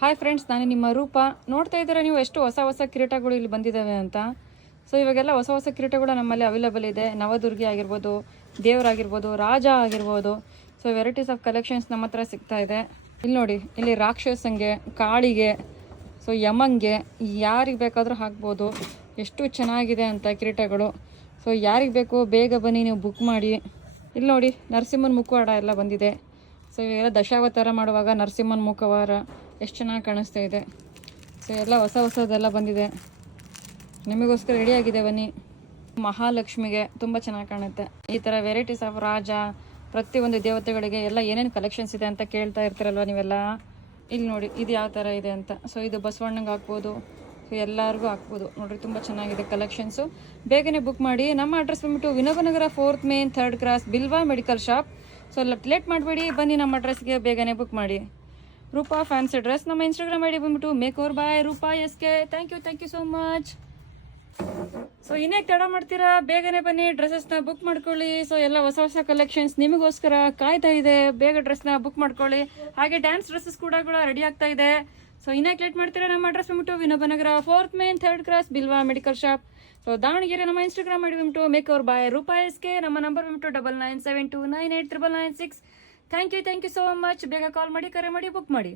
Hi friends, ನಾನು ನಿಮ್ಮ ರೂಪ. ನೋಡ್ತಾ ಇದ್ದೀರಾ ನೀವು ಎಷ್ಟು ಹೊಸ ಹೊಸ ಕಿರೀಟಗಳು ಇಲ್ಲಿ ಬಂದಿದ್ದಾವೆ ಅಂತ. ಸೊ ಇವಾಗೆಲ್ಲ ಹೊಸ ಹೊಸ ಕಿರೀಟಗಳು ನಮ್ಮಲ್ಲಿ ಅವೈಲೇಬಲ್ ಇದೆ. ನವದುರ್ಗಿ ಆಗಿರ್ಬೋದು, ದೇವರಾಗಿರ್ಬೋದು, ರಾಜ ಆಗಿರ್ಬೋದು. ಸೊ ವೆರೈಟೀಸ್ ಆಫ್ ಕಲೆಕ್ಷನ್ಸ್ ನಮ್ಮ ಹತ್ರ ಸಿಗ್ತಾ ಇದೆ. ಇಲ್ಲಿ ನೋಡಿ, ಇಲ್ಲಿ ರಾಕ್ಷಸಂಗೆ, ಕಾಳಿಗೆ, ಸೊ ಯಮಂಗೆ, ಯಾರಿಗೆ ಬೇಕಾದರೂ ಹಾಕ್ಬೋದು. ಎಷ್ಟು ಚೆನ್ನಾಗಿದೆ ಅಂತ ಕಿರೀಟಗಳು. ಸೊ ಯಾರಿಗೆ ಬೇಕು ಬೇಗ ಬನ್ನಿ, ನೀವು ಬುಕ್ ಮಾಡಿ. ಇಲ್ಲಿ ನೋಡಿ, ನರಸಿಂಹನ ಮುಖವಾಡ ಎಲ್ಲ ಬಂದಿದೆ. ಸೊ ಇವೆಲ್ಲ ದಶಾವತಾರ ಮಾಡುವಾಗ ನರಸಿಂಹನ ಮುಖವಾರ ಎಷ್ಟು ಚೆನ್ನಾಗಿ ಕಾಣಿಸ್ತಾ ಇದೆ. ಸೊ ಎಲ್ಲ ಹೊಸ ಹೊಸದೆಲ್ಲ ಬಂದಿದೆ, ನಿಮಗೋಸ್ಕರ ರೆಡಿಯಾಗಿದೆ, ಬನ್ನಿ. ಮಹಾಲಕ್ಷ್ಮಿಗೆ ತುಂಬ ಚೆನ್ನಾಗಿ ಕಾಣುತ್ತೆ. ಈ ಥರ ವೆರೈಟೀಸ್ ಆಫ್ ರಾಜ, ಪ್ರತಿಯೊಂದು ದೇವತೆಗಳಿಗೆ ಎಲ್ಲ ಏನೇನು ಕಲೆಕ್ಷನ್ಸ್ ಇದೆ ಅಂತ ಕೇಳ್ತಾ ಇರ್ತೀರಲ್ವ ನೀವೆಲ್ಲ. ಇಲ್ಲಿ ನೋಡಿ, ಇದು ಯಾವ ಥರ ಇದೆ ಅಂತ. ಸೊ ಇದು ಬಸವಣ್ಣಂಗೆ ಹಾಕ್ಬೋದು, ಸೊ ಎಲ್ಲರಿಗೂ ಹಾಕ್ಬೋದು. ನೋಡಿರಿ, ತುಂಬ ಚೆನ್ನಾಗಿದೆ ಕಲೆಕ್ಷನ್ಸು. ಬೇಗನೆ ಬುಕ್ ಮಾಡಿ. ನಮ್ಮ ಅಡ್ರೆಸ್ ಬಂದ್ಬಿಟ್ಟು Vinobanagar 4th main 3rd cross, Bilva medical shop. So late ಮಾಡಬೇಡಿ, ಬನ್ನಿ ನಮ್ಮ ಅಡ್ರೆಸ್ಗೆ ಬೇಗನೆ ಬುಕ್ ಮಾಡಿ. Roopa fancy dress. ನಮ್ಮ ಇನ್ಸ್ಟಾಗ್ರಾಮ್ ಐಡಿ ಬಂದ್ಬಿಟ್ಟು make over by Roopa SK. Thank you so much. So ಇನ್ನೇ ತಡ ಮಾಡ್ತೀರಾ, ಬೇಗನೆ ಬನ್ನಿ, ಡ್ರೆಸ್ಸಸ್ನ ಬುಕ್ ಮಾಡ್ಕೊಳ್ಳಿ. ಸೊ ಎಲ್ಲ ಹೊಸ ಹೊಸ ಕಲೆಕ್ಷನ್ಸ್ ನಿಮಗೋಸ್ಕರ ಕಾಯ್ತಾ ಇದೆ. ಬೇಗ ಡ್ರೆಸ್ನ ಬುಕ್ ಮಾಡ್ಕೊಳ್ಳಿ. ಹಾಗೆ ಡ್ಯಾನ್ಸ್ ಡ್ರೆಸ್ಸಸ್ ಕೂಡ ರೆಡಿ ಆಗ್ತಾ ಇದೆ. ಸೊ ಇನ್ನೇಕೆ ಲೇಟ್ ಮಾಡ್ತೀರಾ, ನಮ್ಮ ಅಡ್ರೆಸ್ ಬಂದ್ಬಿಟ್ಟು Vinobanagar 4th main 3rd cross, Bilva medical shop. So Davanagere. ನಮ್ಮ ಇನ್ಸ್ಟಾಗ್ರಾಮ್ ಐಡಿ ಬಂದ್ಬಿಟ್ಟು make over by Roopa SK. ನಮ್ಮ ನಂಬರ್ ಬಂದ್ಬಿಟ್ಟು 9972989996. Thank you so much. ಬೇಗ ಕಾಲ್ ಮಾಡಿ, ಕರೆ ಮಾಡಿ, ಬುಕ್ ಮಾಡಿ.